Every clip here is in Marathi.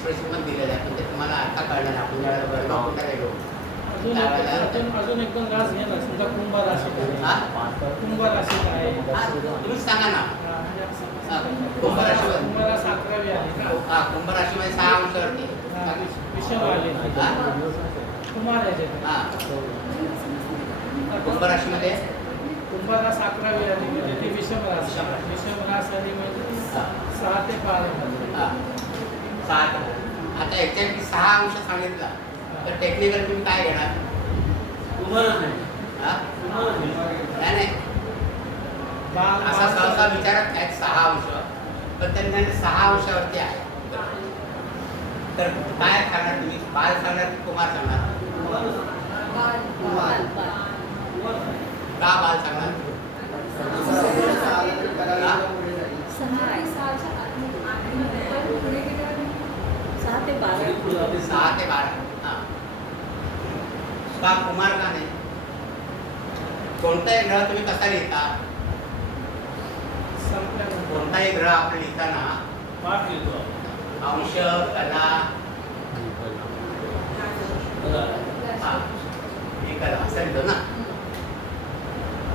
एक्सप्रेशन पण दिलेलं आहे, पण ते तुम्हाला आता कळणार. आपण ज्यावेळेला वर्गात कुठे गेलो अजून एकदम रास घ्या ना. समजा कुंभ राशी काय, कुंभ राशी काय, तुम्हीच सांगा ना. कुंभ राशीमध्ये कुंभ रास 11वी आहे का? कुंभ राशीमध्ये 6 अंशावरती विषम आले कुमार आहे कुंभ राशीमध्ये कुंभ रास 11वी आली म्हणजे ती विषम रास. विषम रास आली म्हणजे 6 ते 12. 6. आता एक्झॅक्टली 6 अंश सांगितला तर टेक्निकल तुम्ही काय घेणार? नाही असा सहसा विचारत आहेत 6 अंश, पण त्यांना 6 अंशावरती आहे. तर काय सांगणार तुम्ही? बाल सांगणार की कुमार सांगणार? का बाल सांगणार? 6 ते 12. 6 ते 12. का कुमार का नाही? कोणताही ग्रह तुम्ही कसा लिहिता? कोणताही ग्रह आपण लिहिताना अंश, कला, विकला असं लिहितो ना.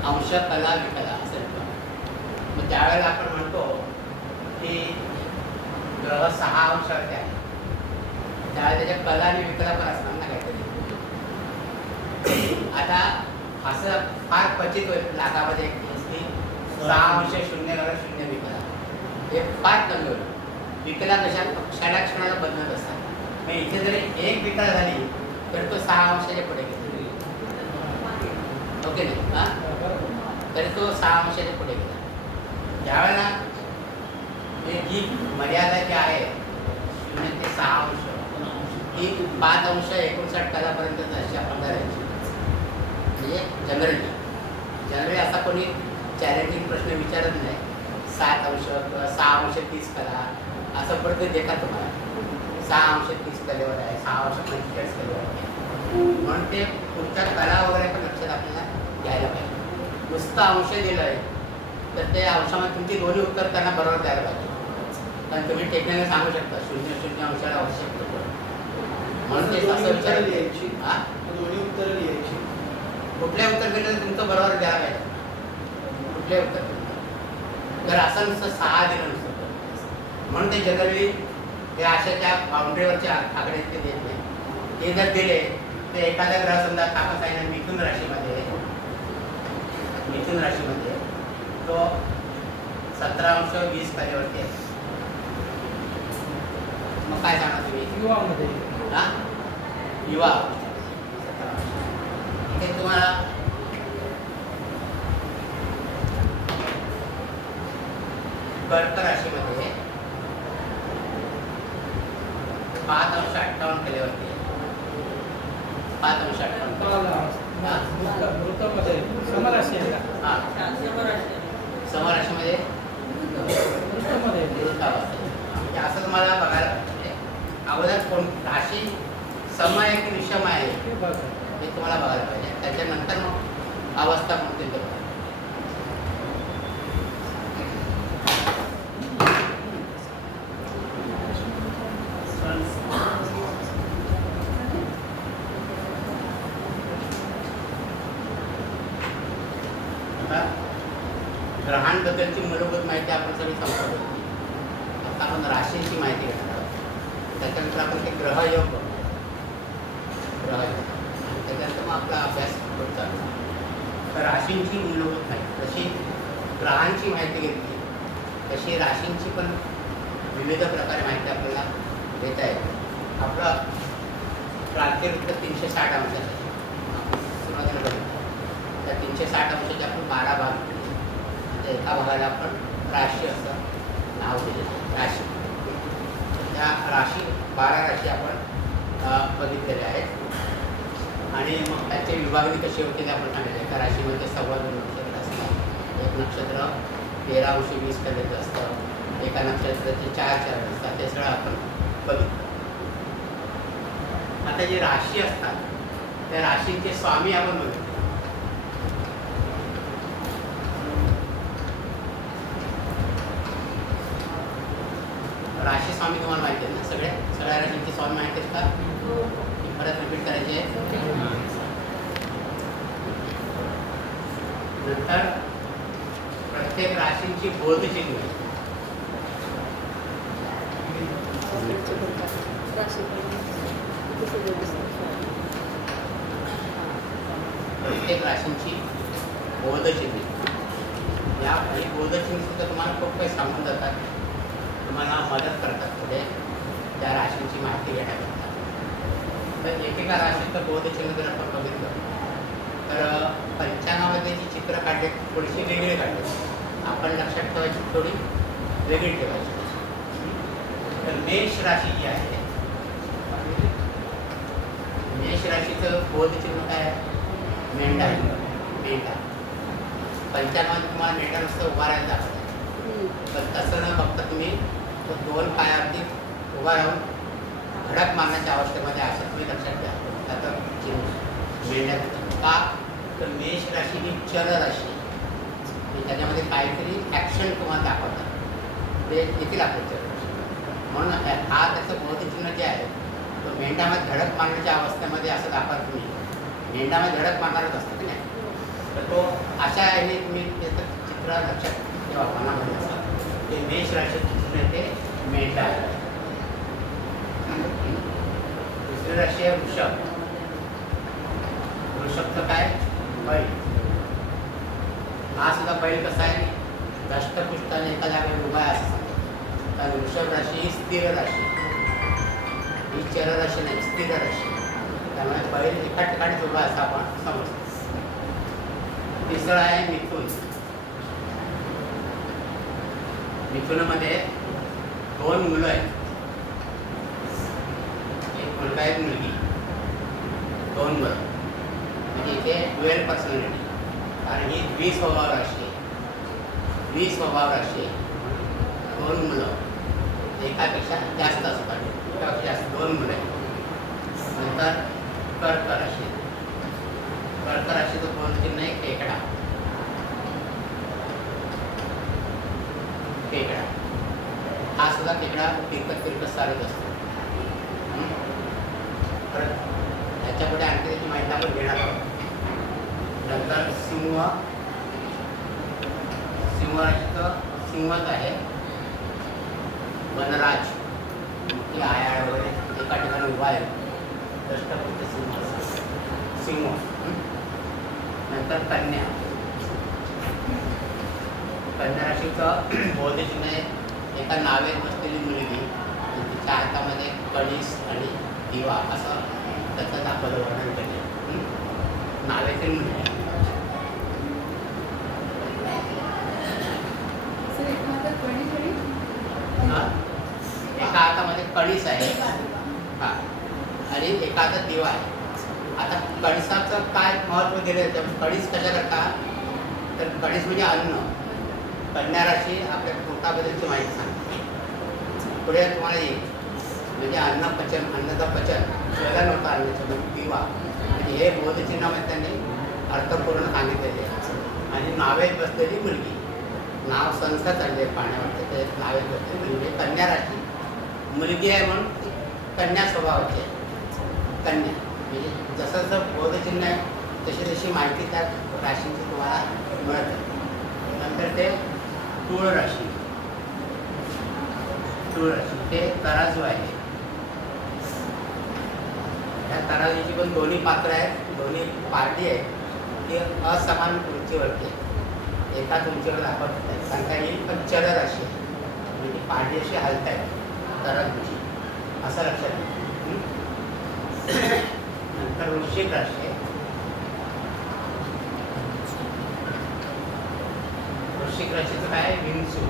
अंश, कला, विकला असं लिहितो. मग त्यावेळेला आपण म्हणतो की ग्रह 6 अंशावरती आहे, त्यावेळेला त्याच्या कला आणि विकला पण असणार ना काहीतरी. आता असं फार क्वचित होईल लाखामध्ये एक असते 6 अंश 0 ग्रह 0 विकला, हे फार कमी होईल. विकला कशा क्षणाक्षणाला बदलत असतात. मग इथे जरी एक विकला झाली तर तो 6 अंशाच्या पुढे गेला. ओके नाही हां, तरी तो 6 अंशाच्या पुढे गेला. ज्यावेळेला ही मर्यादा जी आहे 0 ते 6 अंश ही 5 अंश 59 कलापर्यंत अशी आपण करायची. म्हणजे जनरली असा कोणी चॅलेंजिंग प्रश्न विचारत नाही. 7 अंश किंवा 6 अंश 30 कला असं पडतं देतात तुम्हाला. 6 अंश 30 कलेवर आहे, 6 अंश 45 कलेवर आहे. म्हणून ते पुढच्या कला वगैरे पण लक्षात आपल्याला घ्यायला पाहिजे. नुसतं अंश दिलं आहे तर ते अंशामध्ये तुमची दोन्ही उत्तर त्यांना बरोबर द्यायला पाहिजे. कारण तुम्ही टेक्निकली सांगू शकता 0 अंशाला आवश्यक होतं. म्हणून ते असं विचारलं लिहायची. हां, दोन्ही उत्तर लिहायची. कुठल्या उत्तर दिलं तर तुमचं बरोबर द्यायला पाहिजे. कुठल्या उत्तर दिलं जर असं नुसतं 6 दिलं नुसतं म्हणून ते जनरली ते अशा त्या बाउंड्रीवरचे आकडे ते देत नाही. ते जर दिले तर एखादा ग्रह समजा ताकद आहे ना मिथुन राशीमध्ये तो 17 अंश 20 कलेवरती आहे. मग काय सांगा तुम्ही? युवामध्ये हां, युवा इथे तुम्हाला कर्क राशीमध्ये 5 अंश 58 कलेवरती आहे. 5 अंश 58 मृतमध्ये समराशी आहे का? हां, समराशीमध्ये मृतमध्ये म्हणजे असं तुम्हाला बघायला पाहिजे. अगोदर कोण राशी सम आहे की विषम आहे ते बघा. हे तुम्हाला बघायला पाहिजे. त्याच्यानंतर मग अवस्था कोणती ते बघा. ग्रहांबद्दलची मूलभूत माहिती आपण सगळी संपवली. आता आपण राशींची माहिती घेणार आहोत. त्याच्यानंतर आपण ते ग्रहयोग बघू. ग्रहयोग त्याच्यानंतर मग आपला अभ्यास होत चालू. तर राशींची मूलभूत माहिती जशी ग्रहांची माहिती घेतली तशी राशींची पण विविध प्रकारे माहिती आपल्याला देता येते. आपलं प्राप्तिवृत्त 360 अंशाचं सुरुवातीला बघितलं. त्या 360 अंशाचे आपण 12 भाग केले. एका भागाला आपण राशी असं नाव दिलेलं आहे. राशी त्या राशी 12 राशी आपण बघितलेल्या आहेत. आणि मग त्याची विभागणी कशी होती ते आपण सांगितलं. एका राशीमध्ये 2.25 नक्षत्र असतात. एक नक्षत्र 13 अंश 20 कलेचं असतं. एका नक्षत्राचे 4 असतात. ते सगळं आपण बघितलं. आता जे राशी असतात त्या राशींचे स्वामी आपण बघितले. राशी स्वामी तुम्हाला माहिती आहे ना, सगळ्या स्वामी माहिती आहेत का ती परत रिपीट करायची आहे. नंतर प्रत्येक राशींची बोधचिन्ह प्रत्येक राशींची बोधचिन्ह या आणि बोधचिन्ह सुद्धा तुम्हाला खूप काही सांगून जातात, तुम्हाला मदत करतात पुढे त्या राशींची माहिती घेण्याकरता. तर एकेका राशीचं बोधचिन्ह जर आपण बघितलं तर पंचांगामध्ये जी चित्र काढले थोडीशी वेगळी काढली, आपण लक्षात ठेवायची थोडी वेगळी ठेवायची. तर मेष राशी जी आहे, मेष राशीचं बोधचिन्ह काय आहे? मेंढा आहे. मेंढा पंचांगामध्ये तुम्हाला मेंढा नुसतं उभा राहायला दाखवत, पण तसं न बघता तुम्ही तो दोन पायावरती उभा राहून धडक मारण्याच्या अवस्थेमध्ये असं तुम्ही लक्षात घ्या. त्याचं चिन्ह मेंढ्या का तर मेष राशी ही चल राशी, त्याच्यामध्ये काहीतरी ॲक्शन तुम्हाला दाखवतात, ते देखील आपले चल राशी. म्हणून हा त्याचं बोधचिन्ह जे आहे तो मेंढ्यामध्ये धडक मारण्याच्या अवस्थेमध्ये असं दाखवत तुम्ही मेंढ्यामध्ये धडक मारणारच असतं की नाही. तर तो अशा याने तुम्ही त्याचं चित्र लक्षात ठेवा मनामध्ये असतात. ते मेष राशीचं चित्र ते मेंढा आहे. दुसरी राशी आहे वृषभ. वृषभचं काय? बैल. हा सुद्धा बैल कसा आहे? दष्टपुष्टाने एका जागेवर उभा आहे असं सांगतो. तर वृषभ राशी ही स्थिर राशी, ही चर राशी नाही, स्थिर राशी. त्यामुळे बैल एका ठिकाणीच उभा असं आपण समजतो. तिसरं आहे मिथुन. मिथुनामध्ये दोन मुलं आहेत, एक मुलगा एक मुलगी, दोन मुलं. म्हणजे इथे ड्युएल पर्सनॅलिटी, कारण ही द्विस्वभाव राशी आहे. द्विस्वभाव राशी आहे. दोन मुलं, एकापेक्षा जास्त असतात, एकापेक्षा जास्त दोन मुलं आहेत. नंतर कर्क राशी. कर्क राशीचं बोधचिन्ह आहे खेकडा. खेकडा हा सुद्धा खेकडा तिरकत चालत असतो. परत ह्याच्यापुढे आणखी त्याची माहिती आपण घेणार आहोत. नंतर सिंह. सिंह राशीचं सिंहच आहे. वनराज मोठी आयाळ वगैरे एका ठिकाणी उभा आहे, दष्टपुष्ट सिंह. नंतर कन्या. कन्या राशीचं बोधचिन्ह आहे एका नावेत बसलेली मुलगी, तिच्या हातामध्ये कळीस आणि दिवा असं त्याचं दाखवलं वर्णन केले. नावेतील मुलगी. एका हातामध्ये कळीस आहे हा, आणि एका हातात दिवा आहे. आता कळीसाचं काय महत्त्व दिलं जातं? कळीस कशा करता? तर कळीस म्हणजे अन्न. कन्या राशी आपल्या पोटाबद्दलची माहिती सांगते. पुढे तुम्हाला येईल म्हणजे अन्न पचन, अन्नाचं पचन ज्वलन होतं अन्नाचं, म्हणजे दिवा. म्हणजे हे बोधचिन्हामध्ये त्यांनी अर्थपूर्ण सांगितलेले आहे. आणि नावेत बसलेली मुलगी, नाव संस्था चालले पाण्यावरती, ते नावेत बसलेली मुलगी म्हणजे कन्या राशी. मुलगी आहे म्हणून कन्या स्वभावाची आहे. कन्या म्हणजे जसं जसं बोधचिन्ह आहे तशी तशी माहिती त्या राशींची तुम्हाला मिळत आहे. नंतर ते तूळ राशी. तूळ राशी ते तराजू आहे. त्या तराजूची पण दोन्ही पात्र आहेत, दोन्ही पार्टी आहेत. ती असमान उंचीवरती आहे, एकाच उंचीवर दाखवत सांगता येईल. पण चल राशी आहे, म्हणजे पार्टी अशी हलत आहे तराजूची, असं लक्षात येईल. नंतर वृश्चिक राशी आहे. वृश्चिक राशीचं काय? विंचू.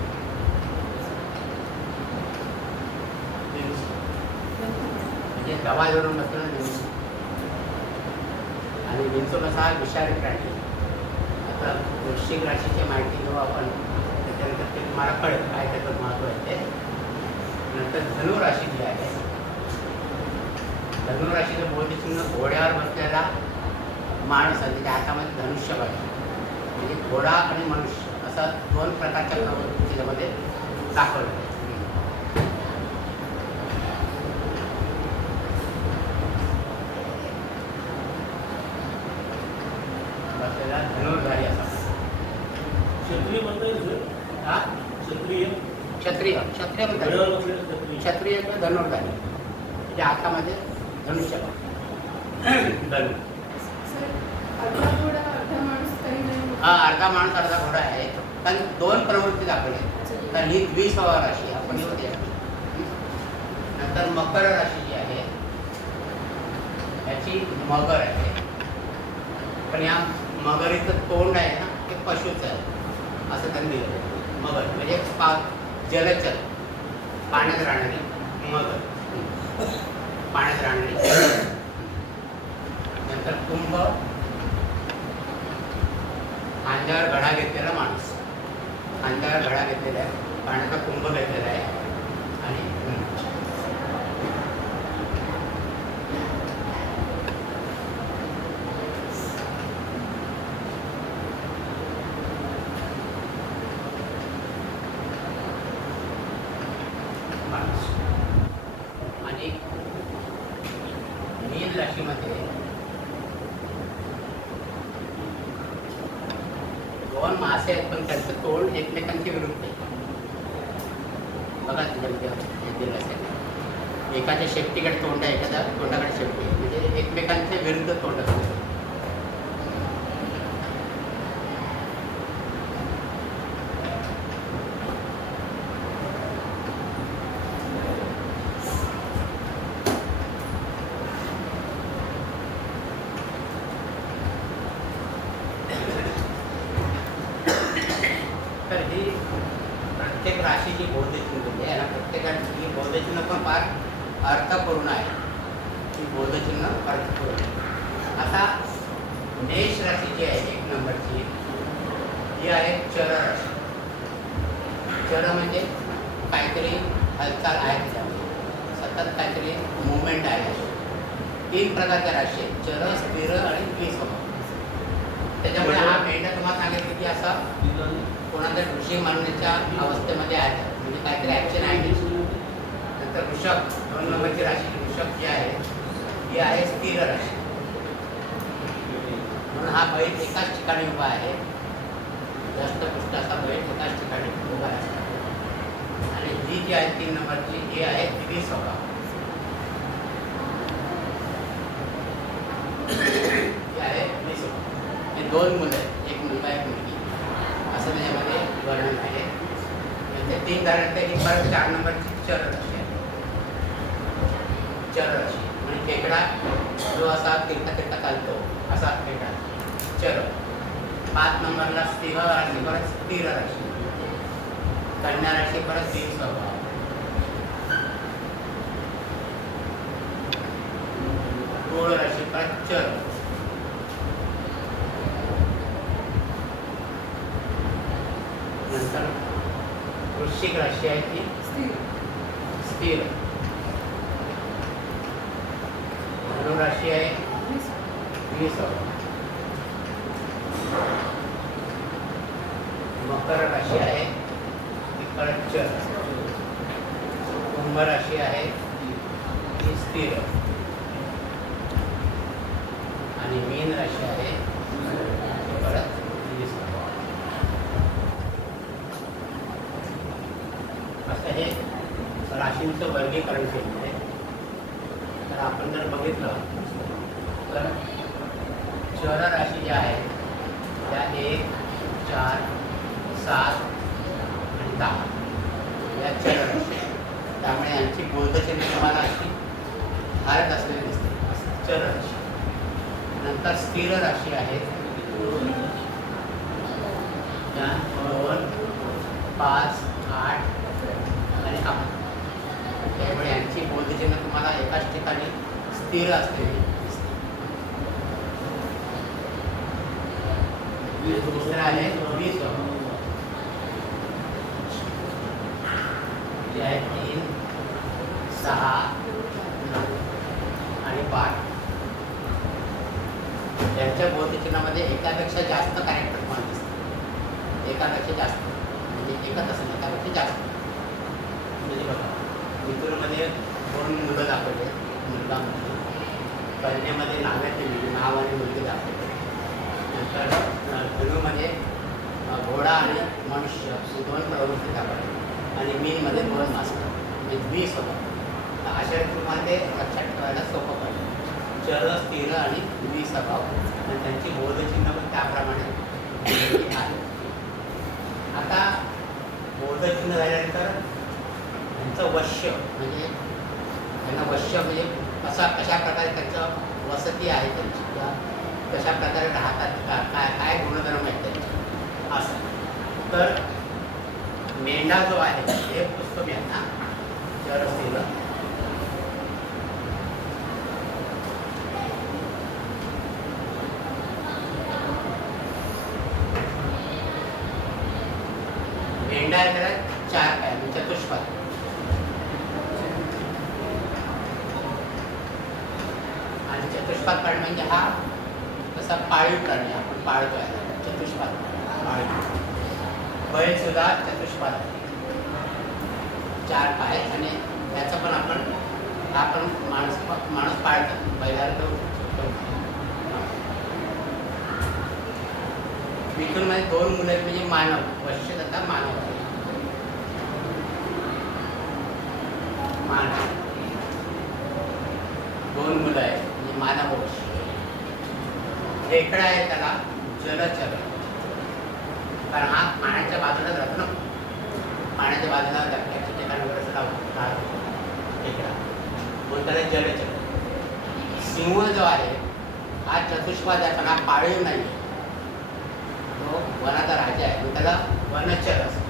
म्हणजे गवा धरून बसलेला विंचू. आणि विंचू कसा विषारी प्राणी. आता वृश्चिक राशीची माहिती घेऊ आपण, त्याच्यानंतर ते तुम्हाला कळेल काय त्याचं महत्त्व आहे ते. नंतर धनु राशी जी आहे, धनुराशीचं बोधचिन्ह घोड्यावर बसलेला माणूस आहे, त्याच्या हातामध्ये धनुष्य पाहिजे. म्हणजे घोडा आणि मनुष्य असा दोन प्रकारच्या प्रवृत्ती त्याच्यामध्ये दाखवल्या. धनुर्धारी असा क्षत्रिय म्हणता येईल सर? हा क्षत्रिय क्षत्रिय क्षत्रिय म्हणतात गडावर बसलेलं क्षत्रिय. क्षत्रिय किंवा धनुर्धारी म्हणजे हातामध्ये धनुष्य धनु हा अर्धा माणूस अर्धा घोडा आहे पण दोन प्रवृत्ती दाखवल्या तर ही द्विस्वभाव राशी आपण होते नंतर मकर राशी जी आहे याची मगर आहे पण या मगरीचं तोंड आहे ना ते पशुचं आहे असं त्यांनी दिलं मगर म्हणजे जलचर पाण्यात राहणारी मगर पाण्यात राहणारी नंतर कुंभ खांद्यावर घडा घेतलेला माणूस खांद्यावर घडा घेतलेला आहे पाण्याचा कुंभ घेतलेला आहे आणि माणूस आणि मीन राशीमध्ये दोन मासे आहेत पण त्यांचं तोंड एकमेकांच्या विरुद्ध आहे बघा दिलं असेल एकाच्या शेपटीकडे तोंड आहे एखाद्या तोंडाकडे शेपटी आहे म्हणजे एकमेकांच्या विरुद्ध तोंड असतं तर ही प्रत्येक राशीची बौद्धचिन्ह म्हणजे याला प्रत्येकाची बौद्धचिन्ह पण फार अर्थपूर्ण आहे ही बौद्धचिन्ह अर्थपूर्ण आता मेष राशी जी आहे एक नंबरची ही आहे चर राशी चर म्हणजे काहीतरी हालचाल आहे त्याच्यामध्ये सतत काहीतरी मुवमेंट आहे तीन प्रकारच्या राशी आहेत चर स्थिर आणि द्विस्वभाव त्याच्यामुळे हा मेंढा तुम्हाला सांगितलं की असा कोणाच्या ऋषी मानण्याच्या अवस्थेमध्ये आहे म्हणजे काहीतरी ॲक्शन आहे नंतर वृषभ 2 नंबरची राशी वृषभ जी आहे ही आहे स्थिर राशी म्हणून हा बैल एकाच ठिकाणी उभा आहे जास्त पुष्ट असा बैल एकाच ठिकाणी उभा आहे आणि ही जी आहे 3 नंबरची ही आहे द्विस्वभाव ही आहे द्विस्वभाव हे दोन मुलं आहेत एक मुलगा एक मुलगी असं त्याच्यामध्ये वर्णन आहे म्हणजे 3 झाल्यानंतर परत 4 नंबरची चर राशी आहे चर राशी म्हणजे खेकडा जो असा तिरका तिरका चालतो असा खेकडा चर 5 नंबरला स्थिर राशी परत स्थिर राशी कन्या राशी परत द्विस्वभाव तूळ राशी परत चर नंतर वृश्चिक राशी आहे ती स्थिर धनु राशी आहे द्विस्वभाव मकर राशी आहे ती परत चर कुंभ राशी आहे ती स्थिर आणि मीन राशी आहे ती परत द्विस्वभाव असं हे राशींचं वर्गीकरण केलं आहे तर आपण जर बघितलं तर चर राशी ज्या आहेत त्या 1, 4, 7 आणि 10 या चर राशी त्यामुळे यांची बौद्धचिन्ह तुम्हाला अशी हारत असलेली दिसते चर राशी नंतर स्थिर राशी आहे त्या 2, 5, 8 आणि 8 त्यामुळे यांची बौद्धचिन्ह तुम्हाला एकाच ठिकाणी स्थिर असलेली दिसते दुसरं आहे द्विस्वभाव जे आहे 3, 6, 9 आणि 5 यांच्या बौद्धचिन्हामध्ये एकापेक्षा जास्त कॅरेक्टर तुम्हाला दिसते एकापेक्षा जास्त म्हणजे एकच असेल एकापेक्षा जास्त म्हणजे बघा मिथुनमध्ये 2 मुलं दाखवले मुलगा मुलगी कन्येमध्ये नाव आणि मुलगी दाखवले नंतर धनुमध्ये घोडा आणि मनुष्य दोन प्रवृत्ती दाखवतात आणि मीनमध्ये दोन मास्टर म्हणजे 20 होतात. तर अशा तुम्हाला ते लक्षात ठेवायला सोपं पडेल. चर स्थिर आणि द्विस्वभाव आणि त्यांची बोधचिन्ह पण त्याप्रमाणे आहे. आता बोधचिन्ह झाल्यानंतर त्यांचं वश्य म्हणजे त्यांना वश्य म्हणजे कशा प्रकारे त्यांचं वसती आहे त्यांची किंवा कशा प्रकारे राहतात काय गुणधर्म आहेत त्यांचे असं. तर मेंढा जो आहे हे पुस्तक यांना चर स्थिर मेंढा आहे त्याला 4 पाय म्हणजे चतुष्पाद. आणि चतुष्पाद प्राणी म्हणजे हा तसा पाळीव प्राणी आपण पाळतो आहे चतुष्पाद पाळीव. बैल सुद्धा चतुष्पाद आहे 4 पाय आणि त्याचं पण आपण माणूस पाळतो बैलाला तो मिथूनमध्ये 2 मुलं आहेत म्हणजे मानव वश्य तथा मानव आहे. मानव 2 मुलं आहेत म्हणजे मानव वश्य. खेकडा आहे त्याला जलचर कारण हा पाण्याच्या बाजूलाच राहतो ना. पाण्याच्या बाजूला धबधब्याच्या ठिकाणी वगैरे राहतो खेकडा म्हणून त्याला जलचर. सिंह जो आहे हा चतुष्पाद आहे पण हा पाळीव नाही आहे. तो वनाचा राजा आहे त्याला वनचर असतो.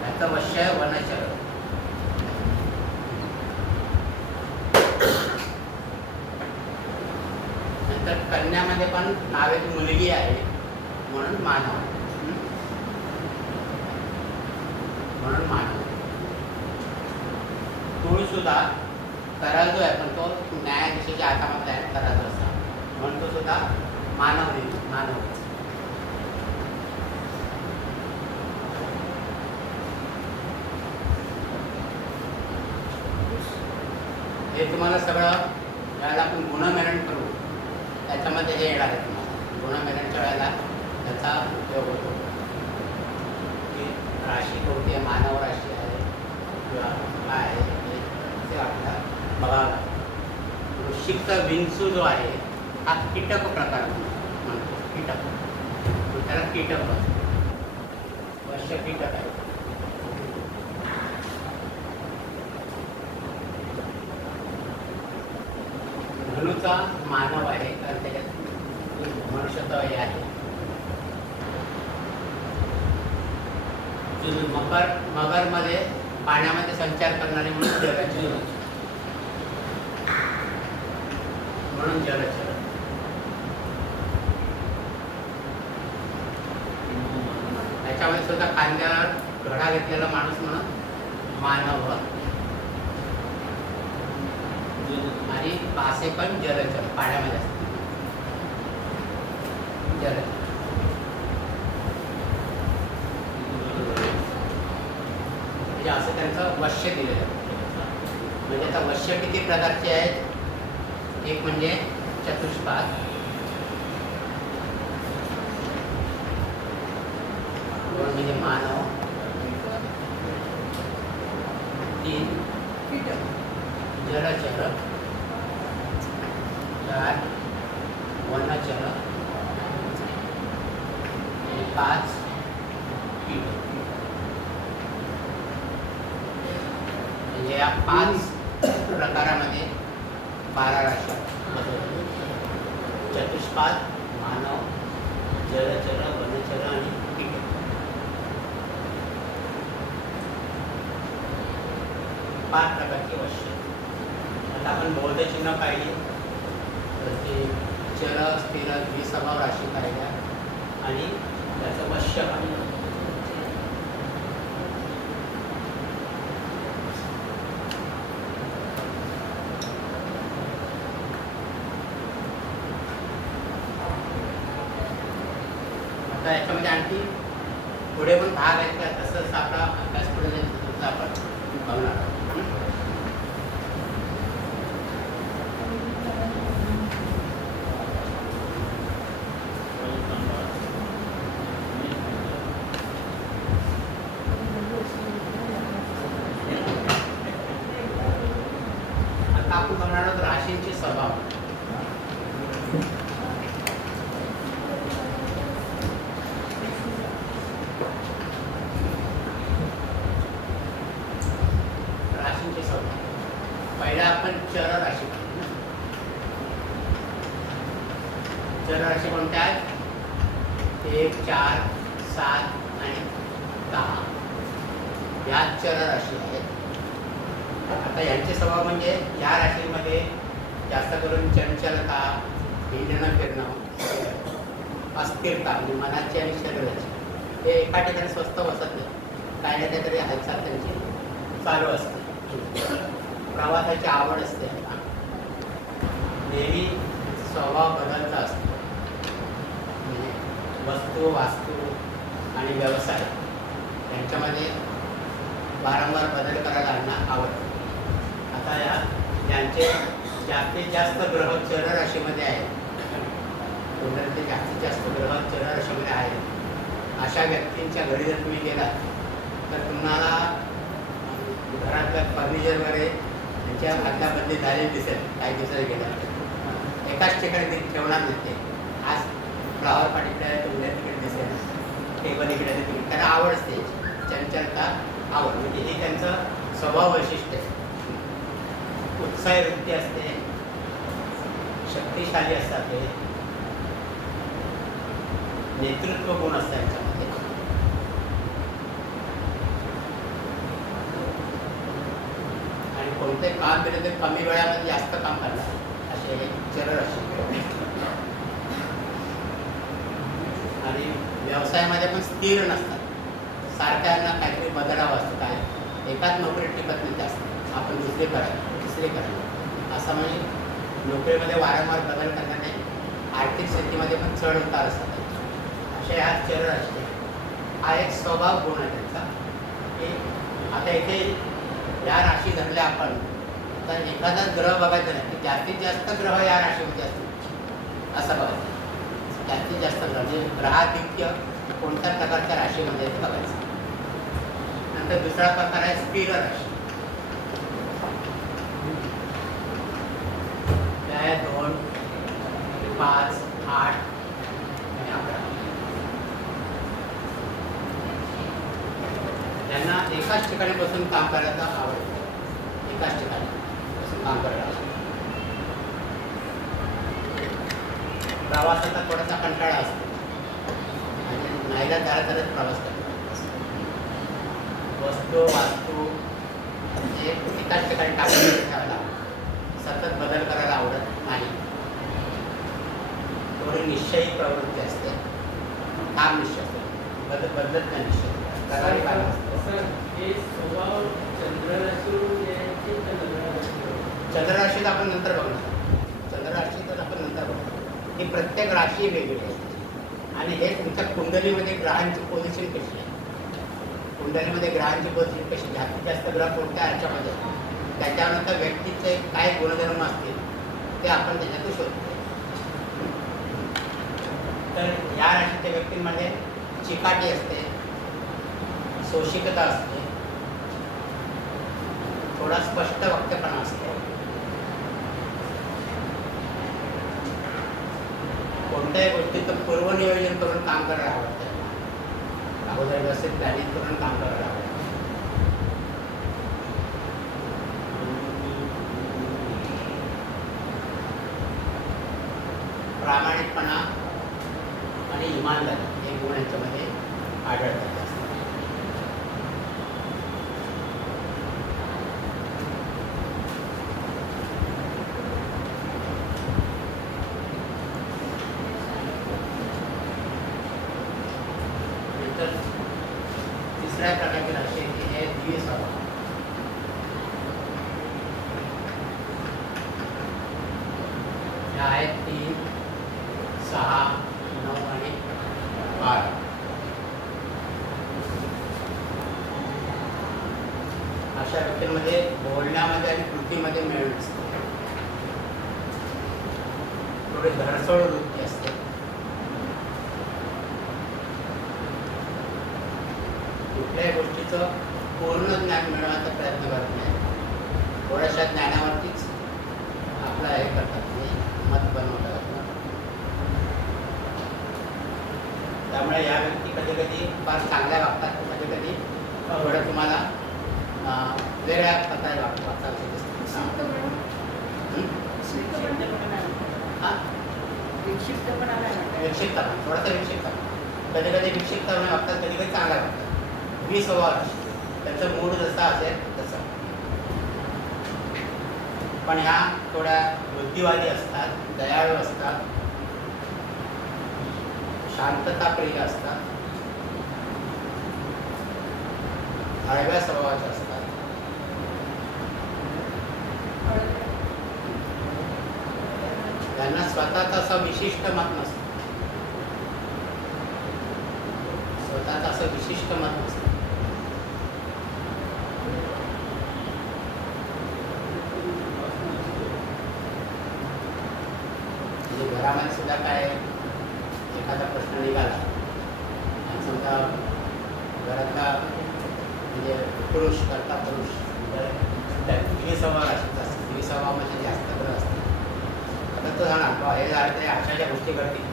त्याचं वश्य आहे वनचर. नंतर कन्यामध्ये पण नावाची मुलगी आहे म्हणून मानव म्हणून मानव. तूळ सुद्धा तराजू आहे पण तो न्यायाधीशाच्या हातामध्ये आहे तराजू असा म्हणून तो सुद्धा मानव. हे तुम्हाला सगळं ज्यावेळेला आपण गुणमेलन करू त्याच्यामध्ये हे येणार आहे. तुम्हाला गुणमेलनच्या वेळेला त्याचा उपयोग होतो की राशी कोणती आहे मानव राशी आहे किंवा काय आहे ते आपल्याला बघावं लागतं. वृश्चिकचा विंचू जो आहे हा कीटक प्रकार म्हणतो. कीटक त्याला कीटक वश्य कीटक आहे. धनुचा मानव आहे कारण त्याच्यात मनुष्यत्व हे आहे. मगरमध्ये पाण्यामध्ये संचार करणारे म्हणून जलचर म्हणून जलचर. त्याच्यामध्ये सुद्धा खांद्यावर घडा घेतलेला माणूस म्हणून मानव आणि मासे पण जलचर पाण्यामध्ये असतात. जलचर म्हणजे असं त्यांचं वश्य दिलेलं आहे. म्हणजे आता वश्य किती प्रकारचे आहेत. एक म्हणजे चतुष्पाद, दोन म्हणजे मानव, 3 जलचर, 4 वनचर, 5 कीटक. म्हणजे या 5 प्रकारामध्ये 12 राशी चतुष्पाद, मानव, जलचर, वनचर आणि कीटक. 5 प्रकारचे वश्य. आता आपण बौद्ध चिन्ह पाहिली तर ते चर स्थिर द्विस्वभाव राशी पाहिल्या आणि त्याचं वश्य पाहिलं. आता याच्यामध्ये आणखी पुढे पण भाग आहेत का तसंच आपला अभ्यास पुढे जाईल आपण बघणार आहोत. आता आपण बघणार आहोत राशींचे स्वभाव. राशींचे स्वभाव. पहिला आपण चर राशी पाहू. चर राशी कोणत्या आहेत? 1, 4, 7 आणि 10 या चर राशी आहेत. आता यांचे स्वभाव म्हणजे या राशीमध्ये जास्त करून चंचलता, हिंडणं फिरणं, अस्थिरता म्हणजे मनाची आणि शरीराची, हे एका ठिकाणी स्वस्त बसत नाही. काही ना काहीतरी हालचाल त्यांची चालू असते. प्रवासाची आवड असते. नेहमी स्वभाव बदलता असतो. म्हणजे वस्तू, वास्तू आणि व्यवसाय यांच्यामध्ये वारंवार बदल करायला आवडतं. आता यांचे जास्तीत जास्त ग्रह चर राशीमध्ये आहेत. कुंडलीचे जास्तीत जास्त ग्रह चर राशीमध्ये आहेत. अशा व्यक्तींच्या घरी जर तुम्ही गेलात तर तुम्हाला घरातल्या फर्निचर वगैरे त्यांच्या अदलाबदली झालेली दिसेल. काही दिवसाला गेलं एकाच ठिकाणी ते ठेवणार नाही. ते आज फ्लावर पाट इकडे आहे, उद्या तिकडे दिसेल, टेबल इकडे तिकडे. त्यांना आवड असते, चंचलता, आवड. म्हणजे हे त्यांचं स्वभाव वैशिष्ट्य आहे. उत्साही वृत्ती असते, शक्तिशाली असतात, ते नेतृत्व गुण असतात यांच्यामध्ये. आणि कोणते काम केलं ते कमी वेळामध्ये जास्त काम करणार असे हे चर राशी. आणि व्यवसायामध्ये पण स्थिर नसतात. सारख्यांना काहीतरी बदलावं असतं. काय एकाच नोकरीत टिकत नाही जास्त. आपण दुसरी करायला, तिसरी करायला असं म्हणजे नोकरीमध्ये वारंवार बदल करण्याने आर्थिक स्थितीमध्ये पण चढ उतार असतात. असे हा चर राशी हा एक स्वभाव गुण आहे त्यांचा. की आता इथे या राशी धरल्या आपण तर एखादा ग्रह बघायचा नाही की जास्तीत जास्त ग्रह या राशीमध्ये असतील असं बघायचं. जास्तीत जास्त ग्रह म्हणजे ग्रहाधिक्य कोणत्या प्रकारच्या राशीमध्ये आहे ते बघायचं. नंतर दुसरा प्रकार आहे स्थिर राशी. त्या 2, 5, 8 आणि 11. त्यांना एकाच ठिकाणी बसून काम करायला आवडतं. एकाच ठिकाणी बसून काम करायला आवडतं. प्रवासाचा थोडासा कंटाळा असतो आणि नाहीला चालत प्रवास करतो. वस्तू, वास्तू म्हणजे एकाच ठिकाणी टाकून ठेवायला, सतत बदल करायला आवडत नाही. थोडी निश्चयी प्रवृत्ती असते. काम निश्चय असते, बदलत नाही निश्चय. प्रकारे काय असतं हे स्वभाव चंद्रराशीवरून यायचे का लग्नाराशीवरून? चंद्रराशीत आपण नंतर बघणार. चंद्रराशीत आपण नंतर बघणार. ही प्रत्येक राशी वेगळी असते. आणि हे तुमच्या कुंडलीमध्ये ग्रहांची पोझिशन कशी आहे, कुंडलीमध्ये ग्रहांची पोझिशन कशी, जास्तीत जास्त ग्रह कोणत्या ह्याच्यामध्ये, त्याच्यानंतर व्यक्तीचे काय गुणधर्म असतील ते आपण त्याच्यातून शोधतो. तर या राशीच्या व्यक्तींमध्ये चिकाटी असते, सोशिकता असते, थोडा स्पष्ट वक्तपणा असतो. कोणत्याही गोष्टीचं पूर्वनियोजन करून काम करायला आवडतं. अगोदर व्यवस्थित प्लॅनिंग करून काम करायला आवडतं. प्रामाणिकपणा आणि इमानदारी हे गुण यांच्यामध्ये आढळतात. तिसऱ्या प्रकारची राशी आहे द्विस्वभाव. या आहेत 3, 6, 9 आणि 12. अशा व्यक्तींमध्ये बोलण्यामध्ये आणि कृतीमध्ये मेळ नसतो. थोडी धडसड वृत्ती असते. कुठल्याही गोष्टीचं पूर्ण ज्ञान मिळवण्याचा प्रयत्न करत नाही. थोड्याशा ज्ञानावरतीच करतात मत बनवतात. त्यामुळे या व्यक्ती कधी कधी फार चांगल्या वागतात, कधी कधी थोडं तुम्हाला वेगळ्या प्रकारे वागतात. हां विक्षिप्तपणा, थोडासा विक्षिप्तपणा, कधी कधी विक्षिप्तपणे वागतात, कधी कधी चांगल्या वागतात. स्वभाव त्यांचं मूड जसा असेल तसं. पण ह्या थोड्या बुद्धिवादी असतात, दयाळू असतात, शांतताप्रिय असतात, हळव्या स्वभावाचे असतात. त्यांना स्वतःचं असं विशिष्ट मत नसतं, स्वतःचं असं विशिष्ट मत नसतं. घरामध्ये सुद्धा काय एखादा प्रश्न निघाला आणि समजा घरातला म्हणजे पुरुष करता पुरुष स्त्री स्वभाव असतात, स्त्री स्वभावामध्ये जास्त ग्रह असतात. आता तो सांगा बा हे झालं तरी अशा ज्या गोष्टी करतील,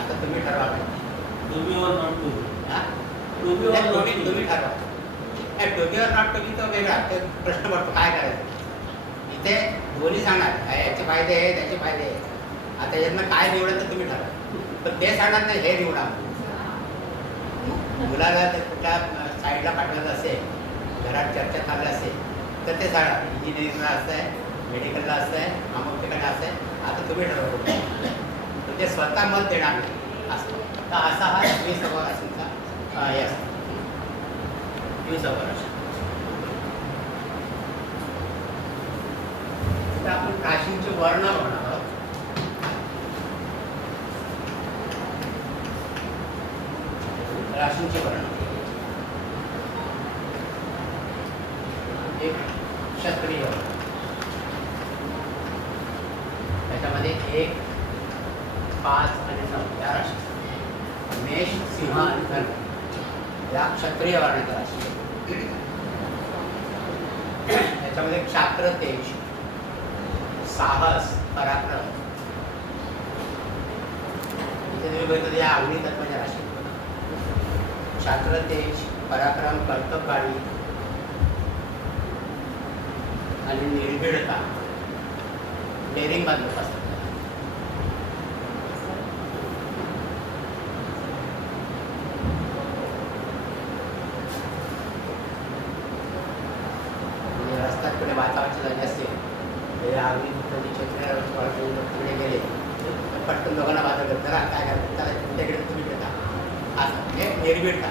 आता तुम्ही ठरवा पाहिजे. टोपीवर नॉट टोपी. हां टोपीवर नॉट तुम्ही ठरवा. नाही टोपीवर नॉट टोपी तो वेगळा, ते प्रश्न पडतो काय करायचं. इथे दोन्ही सांगणार याचे फायदे आहे, त्याचे फायदे आहे. आता यातनं काय निवडत तर तुम्ही ठरवा, पण ते सांगणार नाही हे निवडा. मुलाला ते कुठल्या साईडला पाठवायचं असेल, घरात चर्चा चालली असेल तर ते सांगा इंजिनिअरिंगला असं आहे, मेडिकलला असं आहे, अमुक ठिकाणी असं आहे. आता तुम्ही ठरवा, ते स्वतः मत देणार नाही असं. तर असा हा स्त्री स्वभाव राशींचा हे असतो, स्त्री स्वभाव राशी. तर आपण राशींचे वर्ण बघणार आहोत. राशींचे वर्ण. एक क्षत्रिय वर्ण, त्याच्यामध्ये 1, 5 आणि 9 या राशी. मेष, सिंह आणि धनु या क्षत्रिय वर्णाच्या राशी. त्याच्यामध्ये क्षात्र, तेज, साहस, पराक्रम. इथे तुम्ही बघितलं या अग्नी तत्वाच्या राशी. क्षात्र, तेज, पराक्रम, कर्तबगारी आणि निर्भीडता, डेअरिंग बांधत असतात. म्हणजे रस्त्यात पुढे वाचावायचे झाले असते तर आम्ही कधी तिकडे गेले तर पटकन दोघांना बाजार करत जरा काय करतात त्याला तुमच्याकडे तुम्ही देता असं म्हणजे निर्भीडता.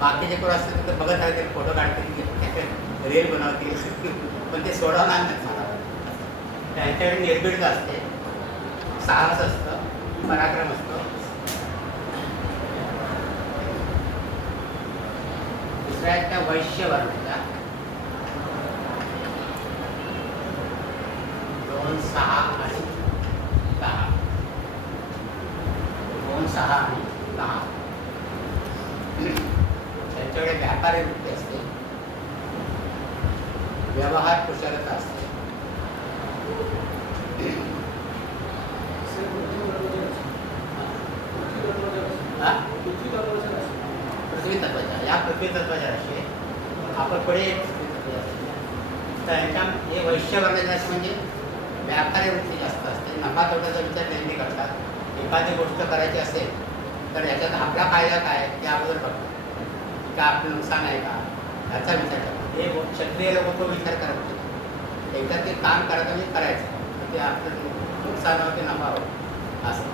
बाकीचे कोण असतील तर बघत राहतील, फोटो काढतील, रील बनवतील, पण ते सोडवणार नाही मला. त्यांच्याकडे निर्भीडता असते, साहस असतं, पराक्रम असतो. दुसऱ्या त्या वैश्य वर्णाच्या 2, 6 आणि 10. 2, 6 आणि 10 त्यांच्याकडे व्यापारी वृत्ती असते, व्यवहार कुशलता असते. पृथ्वी तत्वाच्या या पृथ्वी तत्वाच्या राशी आपण पुढे तर यांच्या हे वैश्य वर्णाची राशी म्हणजे व्यापारी वृत्ती जास्त असते, नफा तोट्याचा विचार नेहमी करतात. एखादी गोष्ट करायची असेल तर याच्यात आपला फायदा काय ते अगोदर बघतात, का आपलं नुकसान आहे का याचा विचार करतात. हे क्षत्रिय लोक तो विचार करत नाही. एकदा ते काम करताना करायचं तर ते आपलं नुकसान हो की नफा हो असं.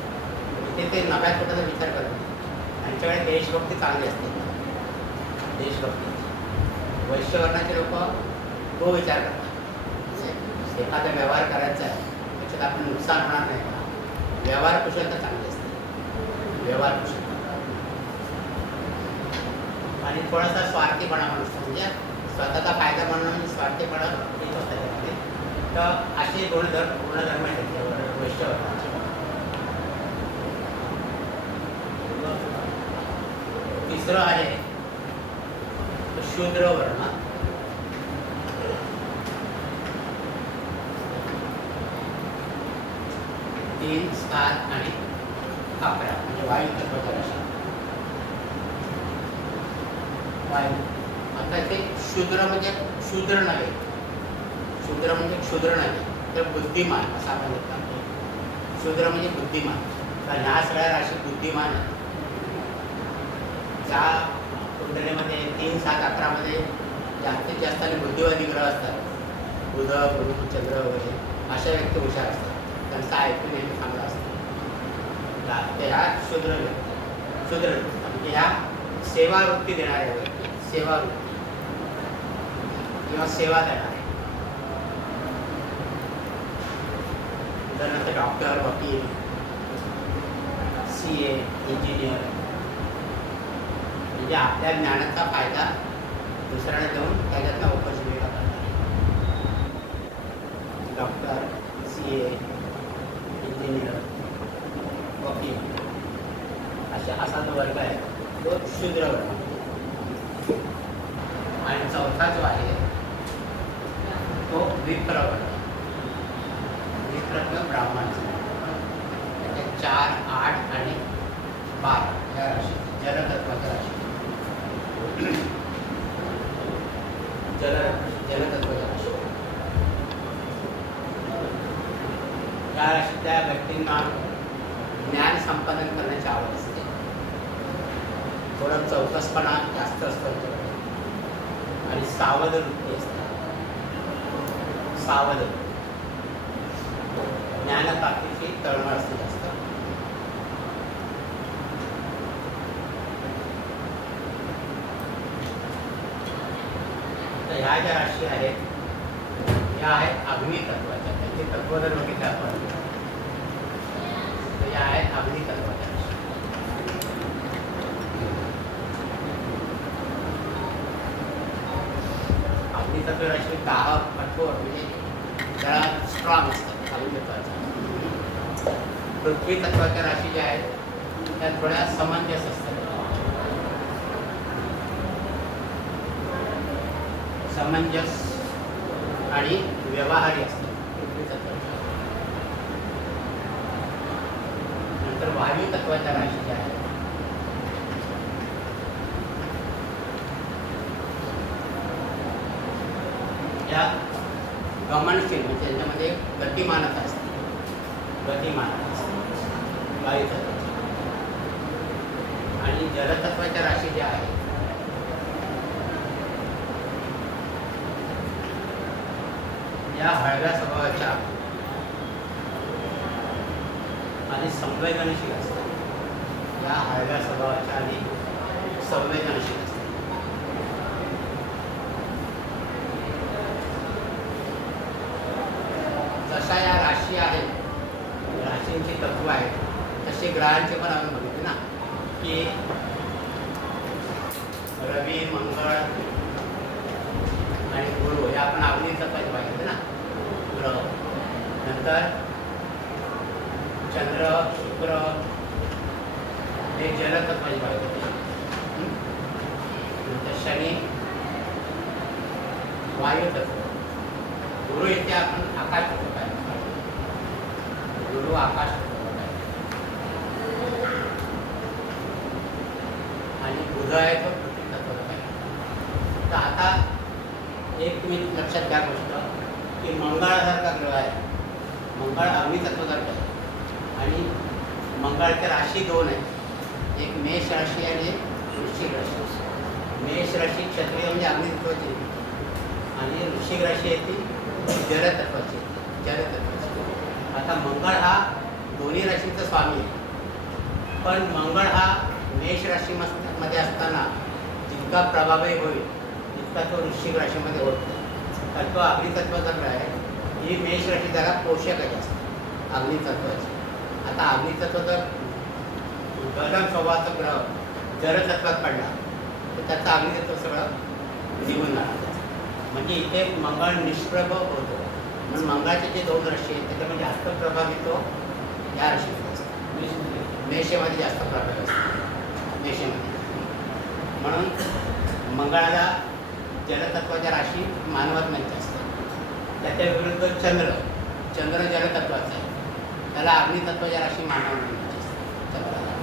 ते नव्या तोट्याचा विचार करत नाही. त्यांच्याकडे देशभक्ती चांगली असते, देशभक्ती. वैश्यवर्णाचे लोक तो विचार करतात, एखादा व्यवहार करायचा आहे त्याच्यात आपलं नुकसान होणार नाही का, व्यवहार कुशलता चांगली असते, व्यवहार कुशलता. आणि थोडासा स्वार्थीपणा म्हणून असतो, म्हणजे स्वतःचा फायदा म्हणणं म्हणजे स्वार्थीपणा येतो त्याच्यामध्ये. तर असे गुणधर्म आहेत त्याच्यावर वैश्यवर्णाचे. तिसरं आहे शूद्र वर्ण. 3, 7 आणि 11 म्हणजे वायू तत्वाच्या राशी. वायू. आता ते शूद्र म्हणजे शूद्र नव्हे, शूद्र म्हणजे क्षुद्र नाही, तर बुद्धिमान असं आपण म्हणतो. शूद्र म्हणजे बुद्धिमान. कारण ह्या सगळ्या राशी बुद्धिमान आहेत. ज्या कुंडलीमध्ये 3, 7, 11 मध्ये जास्तीत जास्त आणि बुद्धिवादी ग्रह असतात, बुध, गुरु, चंद्र वगैरे, अशा व्यक्ती हुशार असतात. त्यांचा ऐकून नेहमी चांगला असतो. ते ह्या शूद्र म्हणजे ह्या सेवावृत्ती देणाऱ्या व्यक्ती, सेवावृत्ती किंवा सेवा देणारे. उदाहरणार्थ डॉक्टर, वकील, CA, इंजिनियर, म्हणजे आपल्या ज्ञानाचा फायदा दुसऱ्याला देऊन त्याच्यातनं उपजीविका करतात. डॉक्टर, CA, इंजिनियर, वकील असा जो वर्ग आहे तो शूद्र वर्ग. आणि चौथा जो आहे तो विप्र वर्ग. विप्र किंवा ब्राह्मण. त्याचे 4, 8 आणि 12 या राशी, जलतत्वाच्या राशी. जलतत्वाच्या राशी. या राशीतल्या व्यक्तींना ज्ञान संपादन करण्याची आवड असते. थोडं चौकसपणा जास्त असतो त्यांच्याकडे आणि सावध वृत्ती असते. सावध ज्ञानप्राप्तीची तळमळ असते जास्त. तर ह्या ज्या राशी आहेत या आहेत अग्नी तत्वाच्या. त्यांचे तत्व जर बघितलं आपण तर या आहेत अग्नी तत्वाच्या राशी. अग्नी तत्व राशी दाहक, कठोर म्हणजे जरा स्ट्रॉंग असतात अग्नी तत्वाच्या. पृथ्वी तत्वाच्या राशी ज्या आहेत त्या थोड्या समंजस असतात. समंजस आणि व्यवहारी असतात पृथ्वी तत्वाच्या. नंतर वायू तत्वाच्या राशी ज्या आहेत या गमनशील म्हणजे त्याच्यामध्ये गतिमानता असते. गतिमानता असते वायू तत्वाची. आणि जलतत्वाच्या राशी ज्या आहेत या हळव्या स्वभावाच्या आणि संवेदनशील असतात. या हळव्या स्वभावाच्या आणि संवेदनशील असतात. जशा या राशी आहेत, राशींची तत्व आहेत, तसे ग्रहांचे पण आपण बघितले ना की रवी, मंगळ आणि गुरु हे आपण अग्नी तत्वाचे पाहिजे ना ग्रह. नंतर चंद्र, शुक्र हे जलतत्वाचे पाहिजे. नंतर शनी वायू तत्व. गुरु येथे आपण आकाश तत्व पाहिजे. गुरु आकाश तत्व पाहिजे. आणि बुध आहे तो पृथ्वी तत्व पाहिजे. तर आता एक तुम्ही लक्षात घ्या गोष्ट की मंगळासारखा ग्रह आहे. मंगळ अग्नितत्वसारखा आहे आणि मंगळाच्या राशी 2 आहेत. एक मेष राशी आणि एक वृश्चिक राशी. मेष राशी क्षत्रिय म्हणजे अग्नितत्वाची आणि वृश्चिक राशी आहे ती जलतत्वाची. आता मंगळ हा दोन्ही राशीचा स्वामी आहे. पण मंगळ हा मेष राशीमध्ये असताना जितका प्रभावी होईल तितका तो वृश्चिक राशीमध्ये होत नाही. कारण तो अग्नितत्वाचा ग्रह आहे. ही मेष राशी जरा पोषकच असते अग्नितत्वाची. आता अग्नितत्व जर गरम स्वभावाचा ग्रह जलतत्वात पडला तर त्याचं अग्नितत्व सगळं निघून जाणार. म्हणजे इथे मंगळ निष्प्रभ होतो. म्हणून मंगळाचे जे 2 राशी आहेत त्याच्यामध्ये जास्त प्रभावी तो या राशीमध्ये असतो. मेषेमध्ये जास्त प्रभावी असतो. मेषेमध्ये म्हणून मंगळाला जलतत्वाच्या राशी मानवत नाही असतात. त्याच्या विरुद्ध चंद्र जलतत्वाचा आहे. त्याला अग्नितत्वाच्या राशी मानव नाही चक्राला.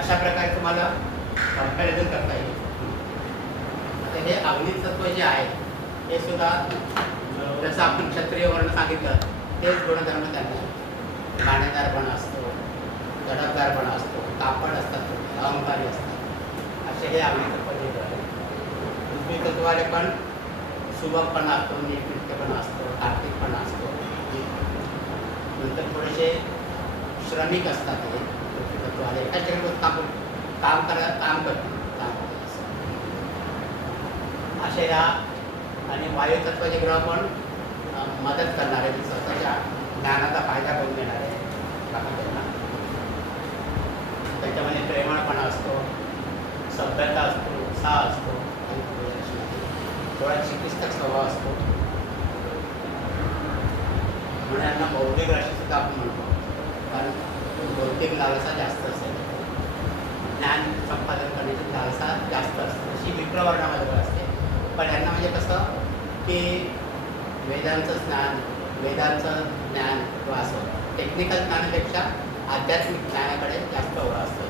अशा प्रकारे तुम्हाला कंपॅरिझन करता येईल. आता हे अग्नितत्व जे आहे हे सुद्धा जसं आपण क्षत्रिय वर्ण सांगितलं तेच गुणधर्म त्यांना गाणेदारपणा असतो, तडफदारपणा असतो, तापड असतात, अहंकारी असतात, असे हे अग्नितत्व जे आहे. पृथ्वीतत्वाले पण सुबकपणा असतो, नीटनित्यपणा असतो, तार्किकपणा असतो. नंतर थोडेसे श्रमिक असतात हे पृथ्वीतत्वाले एका जगात काम करतात असे ह्या. आणि वायुतत्वाचे ग्रह पण मदत करणारे स्वतःच्या ज्ञानाचा फायदा करून देणारे त्यांना. त्याच्यामध्ये प्रेमळपणा असतो, सभ्यता असतो, उत्साह असतो, थोडा चिकित्सक स्वभाव असतो. म्हणून यांना बौद्धिक राशी सुद्धा आपण म्हणतो, कारण बौद्धिक लालसा जास्त असेल, ज्ञान संपादन करण्याची लालसा जास्त असते. अशी विप्रवर्णामध्ये असते. पण यांना म्हणजे कसं की वेदांचं ज्ञान किंवा असं टेक्निकल ज्ञानापेक्षा आध्यात्मिक ज्ञानाकडे जास्त ओढा असतो.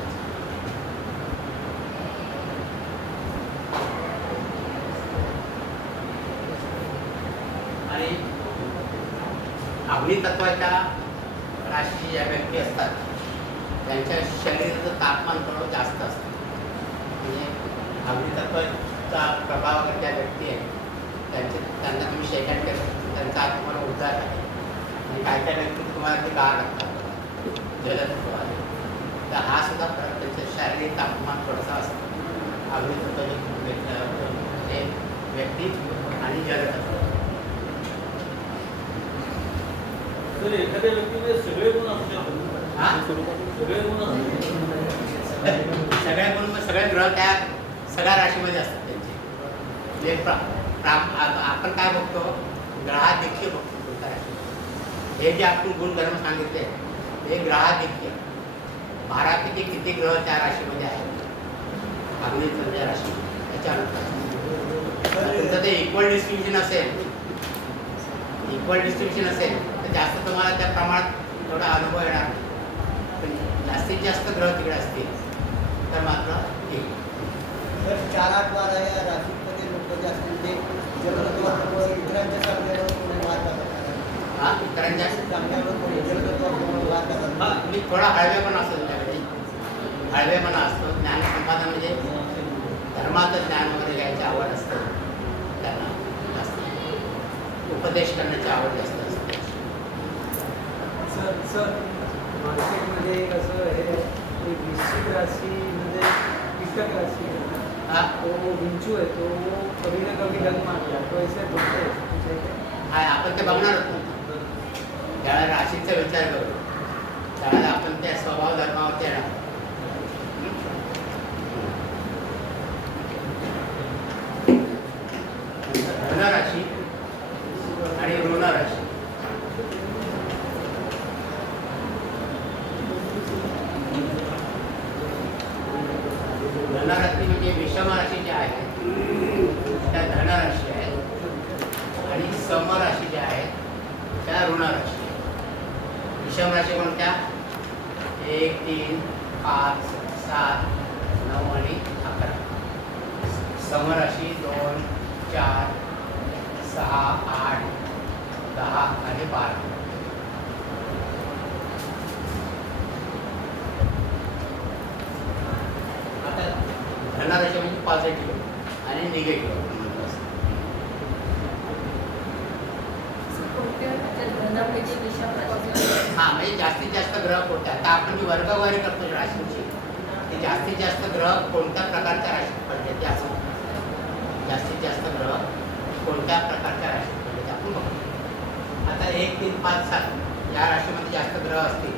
आणि अग्नितत्वाच्या राशी ज्या व्यक्ती असतात त्यांच्या शरीराचं तापमान थोडं जास्त असतं. म्हणजे अग्नितत्वाचा प्रभाव ज्या व्यक्ती आहेत त्यांना तुम्ही शेकंड केलं त्यांचा हात तुम्हाला उद्धार आहे. आणि काय व्यक्ती तुम्हाला ते गार लागतात जलतत्वाले. तर हा सुद्धा फरक त्यांचं शारीरिक तापमान थोडंसं असतं अग्नितत्वाचे व्यक्ती आणि जलतत्व. तर एखाद्या व्यक्तीमध्ये सगळे गुण असू शकतात. हां सगळे गुण असू सगळ्या गुण सगळे ग्रह त्या सगळ्या राशीमध्ये असतात त्यांचे. आपण काय बघतो ग्रहाधिक्य बघतो कोणत्या राशी. हे जे आपण गुणधर्म सांगितले हे ग्रहाधिक्य 12 किती ग्रह त्या राशीमध्ये आहेत अग्नितत्वाच्या राशीमध्ये. त्याच्यानंतर तुमचं ते इक्वल डिस्ट्रीब्युशन असेल तर जास्त तुम्हाला त्या प्रमाणात थोडा अनुभव येणार नाही. पण जास्तीत जास्त ग्रह तिकडे असतील तर मात्र ठीक. तर 4-8-12 या राशीमध्ये लोक जे असतील ते जलतत्वावर इतरांच्या चांगल्यावर कोणी वाद करतात. हां इतरांच्या चांगल्यावर कोणी जलतत्वावर वाद करतात. हां मी थोडा हळवेपणा असतो तुमच्याकडे. हळवेपणा असतो. ज्ञानसंपादन म्हणजे धर्माचं ज्ञान वगैरे घ्यायची आवड असते त्यांना जास्त. उपदेश करण्याची आवड जास्त असते. सर मार्केटमध्ये कसं हे वृश्चिक राशी म्हणजे कीटक राशी हां तो विंचू आहे तो कभी ना कभी रंग मारला तो ऐसे बोलते हाय आपण ते बघणार होतो. त्यावेळेला राशीचा विचार करू त्यावेळेला आपण त्या स्वभाव धर्मावरती येणार. धनराशी आणि ऋणराशी. धनराशी म्हणजे विषम राशी ज्या आहेत त्या धनराशी आहेत आणि समराशी ज्या आहेत त्या ऋणराशी आहेत. विषम राशी कोणत्या 1, 3, 5, 7, 9 आणि 11. समराशी 2, 4, 6, 8, 10 आणि 12. आता धनराशी म्हणजे पॉझिटिव्ह आणि निगेटिव्ह. हां म्हणजे जास्तीत जास्त ग्रह कोणत्या आता आपण जी वर्गवारी करतो राशींची ते जास्तीत जास्त ग्रह कोणत्या प्रकारच्या राशीत पडले ते असं जास्तीत जास्त ग्रह कोणत्या प्रकारच्या राशीत पडले ते आपण बघतो. आता 1, 3, 5, 7 या राशीमध्ये जास्त ग्रह असतील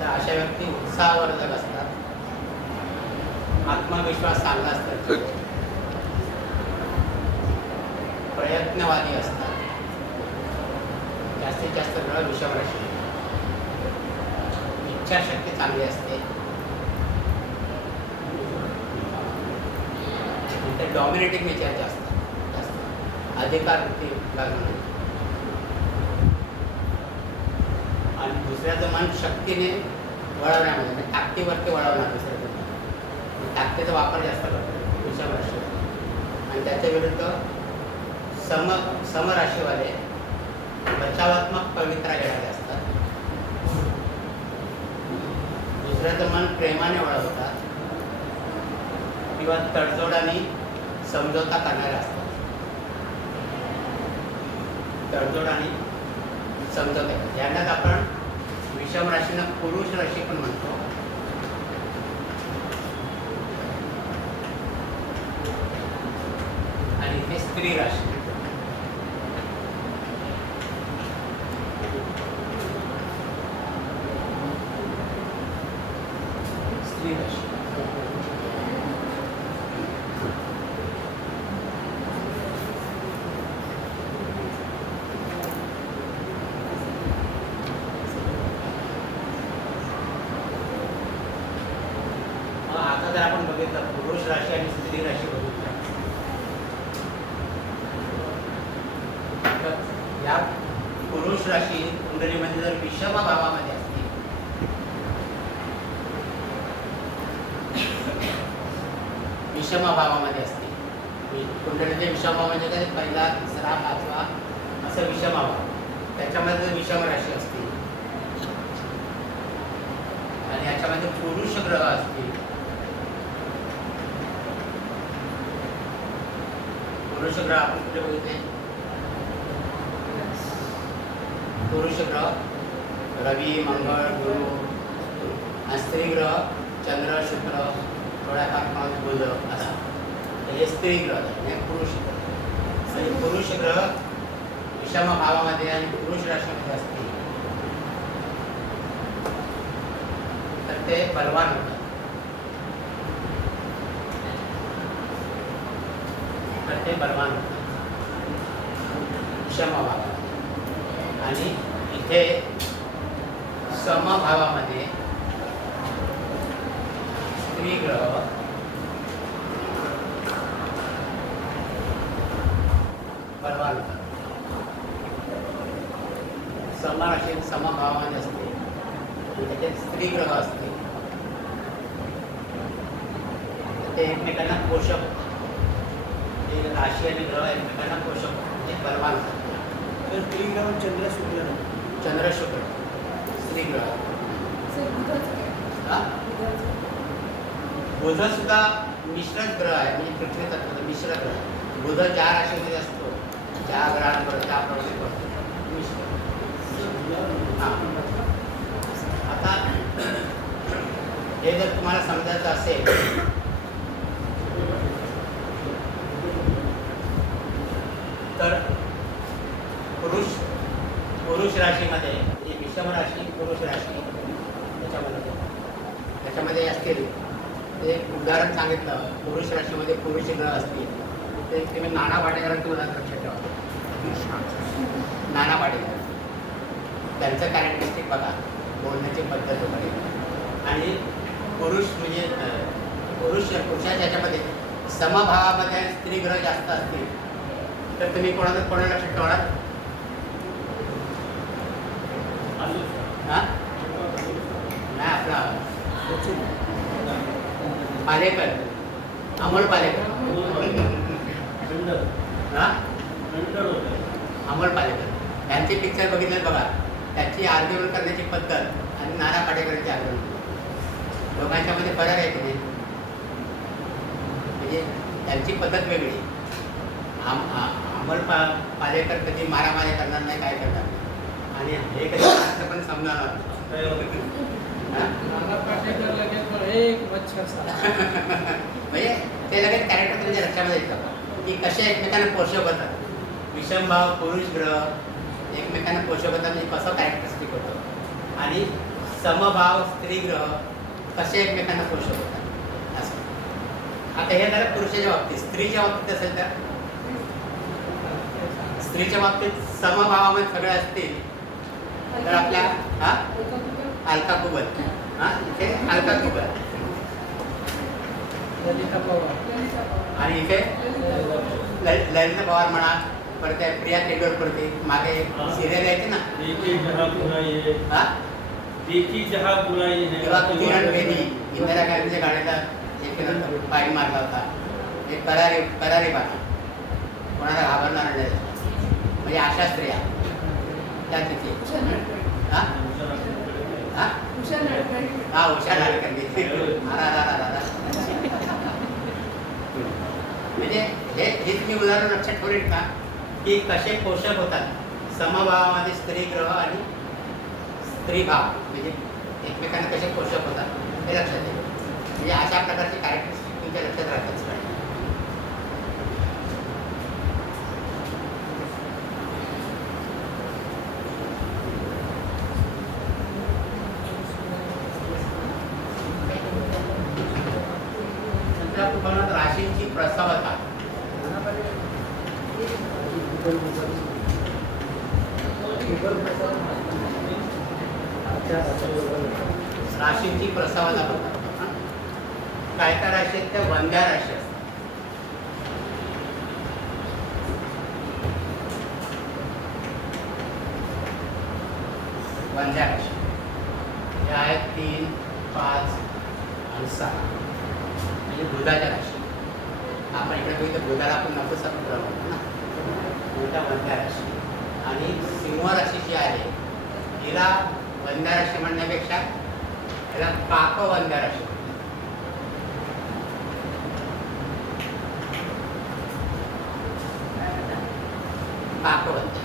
तर अशा व्यक्ती उत्साहवर्धक असतात, आत्मविश्वास चांगला असतात, प्रयत्नवादी असतात. जास्तीत जास्त ग्रह वृषभ राशी. इच्छाशक्ती चांगली असते. ते डॉमिनेटिंग नेचर जास्त अधिकार वृत्ती लागणार. आणि दुसऱ्याचं मन शक्तीने वळवण्यामध्ये म्हणजे ताकदीवरती वळवणार दुसऱ्याचं मन. ताकदीचा वापर जास्त करतो वृषभ राशीवाले. आणि त्याच्या विरुद्ध समराशीवाले बचावात्मक पवित्रा घेणारे असतात. दुसऱ्याचं मन प्रेमाने वळवतात किंवा तडजोडाने समझोता करणारे असतात. तडजोडाने समजवता येतात. यांनाच आपण विषम राशीना पुरुष राशी पण म्हणतो. आणि ते स्त्री राशी. स्त्री राशी आता जर आपण बघितलं पुरुष राशी आणि स्त्री राशी बघितलं तर या पुरुष राशी कुंडलीमध्ये जर विषम भावामध्ये असते विषम भावामध्ये असते कुंडलीचे विषम भाव म्हणजे काय पहिला तिसरा पाचवा असं विषम भाव त्याच्यामध्ये जर विषम राशी असते आणि याच्यामध्ये पुरुष ग्रह असतील पुरुष ग्रह आपण कुठे बघितले पुरुष ग्रह रवी मंगळ गुरु आणि स्त्री ग्रह चंद्र शुक्र थोड्याफार बुध असा हे स्त्री ग्रह म्हणजे पुरुष ग्रह आणि पुरुष ग्रह विषम भावामध्ये आणि पुरुष राशीमध्ये असतील तर ते बलवान होतात. तर ते बलवान होतात विषम भावामध्ये. आणि इथे समभावामध्ये स्त्री ग्रह बलवान होतात. समराशी समभावामध्ये असते त्याच्यात स्त्री ग्रह असते ते एकमेकांना पोषक होतात. ते राशी आणि ग्रह एकमेकांना पोषक होतात ते बलवान होतात. तर स्त्री ग्रह चंद्र शुक्र चंद्र शुक्र स्त्री ग्रह हा? बुध सुद्धा मिश्र ग्रह आहे म्हणजे पृथ्वी तत्वाचा मिश्र ग्रह आहे. बुध ज्या राशीमध्ये असतो ज्या ग्रहांवर त्याप्रमाणे करतो मिश्र. हा आता हे जर तुम्हाला समजायचं असेल तर पुरुष राशीमध्ये विषम राशी पुरुष राशी त्याच्यामध्ये असतील ते एक उदाहरण सांगितलं. पुरुष राशीमध्ये पुरुष ग्रह असतील ते तुम्ही नाना पाटेकरांचं उदाहरण लक्षात ठेवा. नाना पाटेकर त्यांचं कॅरेक्टरिस्टिक बघा बोलण्याची पद्धत वगैरे. आणि पुरुष म्हणजे पुरुषाच्या ह्याच्यामध्ये समभावामध्ये स्त्री ग्रह जास्त असतील तर तुम्ही कोणाला लक्षात ठेवणार हा नाही आपला पालेकर अमोल पालेकर हा अमोल पालेकर यांचे पिक्चर बघितले बघा. त्याची आर्ग्युमेंट करण्याची पद्धत आणि नाना पाटेकरांची आर्ग्युमेंट दोघांच्यामध्ये फरक आहे की नाही. म्हणजे त्यांची पद्धत वेगळी. अमोल पालेकर कधी मारामारी करणार नाही काय करणार नाही आणि हे कधी पण समजणार नाना पाटेकर लगेच एक मच्छर म्हणजे ते लगेच कॅरेक्टर तुमच्या लक्षामध्ये येतं की कसे एकमेकांना पोषक होतात. विषम भाव पुरुष ग्रह एकमेकांना पोषक होतात म्हणजे कसं कॅरेक्टरिस्टिक होतं आणि समभाव स्त्री ग्रह कसे एकमेकांना पोषक होतात असं. आता हे झालं पुरुषाच्या बाबतीत. स्त्रीच्या बाबतीत असेल तर स्त्रीच्या बाबतीत समभावामध्ये सगळे असतील तर आपल्या हा अलका कुबल हा इथे अलका कुबल ललिता पवार आणि इथे ललिता पवार म्हणा परत आहे प्रिया टेंडोर पडते मागे सिरियल यायची ना देखी जहा बुराई है हा देखी जहा बुराई है तेव्हा किरण बेदी इंदिरा गांधीच्या गाडीला हे केलं होतं पाय मारला होता हे करारी बाबा कोणाला घाबरणार नाही म्हणजे अशा स्त्रिया त्या तिथे हा हा हा हुशार नाडकर्णी म्हणजे हे तुम्ही उदाहरण लक्षात ठेवले का की कसे पोषक होतात समभावामध्ये स्त्री ग्रह आणि स्त्रीभाव म्हणजे एकमेकांना कसे पोषक होतात हे लक्षात ठेवा म्हणजे अशा प्रकारचे कॅरेक्टरिस्टिक तुमच्या लक्षात राहतात राशींची प्रसवता राशींची प्रसवता बघतात काय काय राशी आहेत त्या वंध्या राशी असतात वंध्या राशी या आहेत 3, 5 आणि 6 म्हणजे बुधाच्या राशी आपण इकडे बघितलं बुधाला आपण नपुसक ग्रह म्हणतो ना बुधा वंध्या राशी आणि सिंह राशी जी आहे हिला वंध्या राशी म्हणण्यापेक्षा याला काकवंध्या राशी काकवंध्या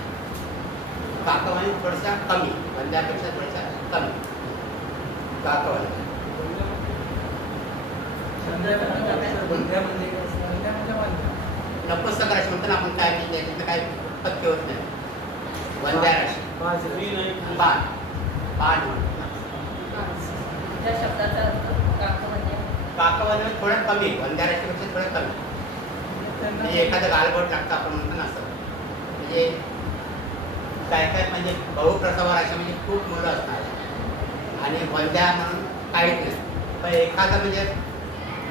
काकवंध्या थोडसा कमी वंध्यापेक्षा थोडसा कमी काकवंध्या नपुसक राशी म्हणतो ना आपण काय म्हणजे त्याच्यातलं काय पत्ते होत नाही वंध्या राशी पान पान त्या शब्दाचा अर्थ काकवंध्या काकवंध्या थोडं कमी वंध्या राशीपेक्षा थोडं कमी म्हणजे एखादं गालबोट लागतं आपण म्हणतो ना असं म्हणजे काय काय म्हणजे बहुप्रसव राशी म्हणजे खूप मुलं असणार आणि वंध्या म्हणून काहीच नाही पण एखादं म्हणजे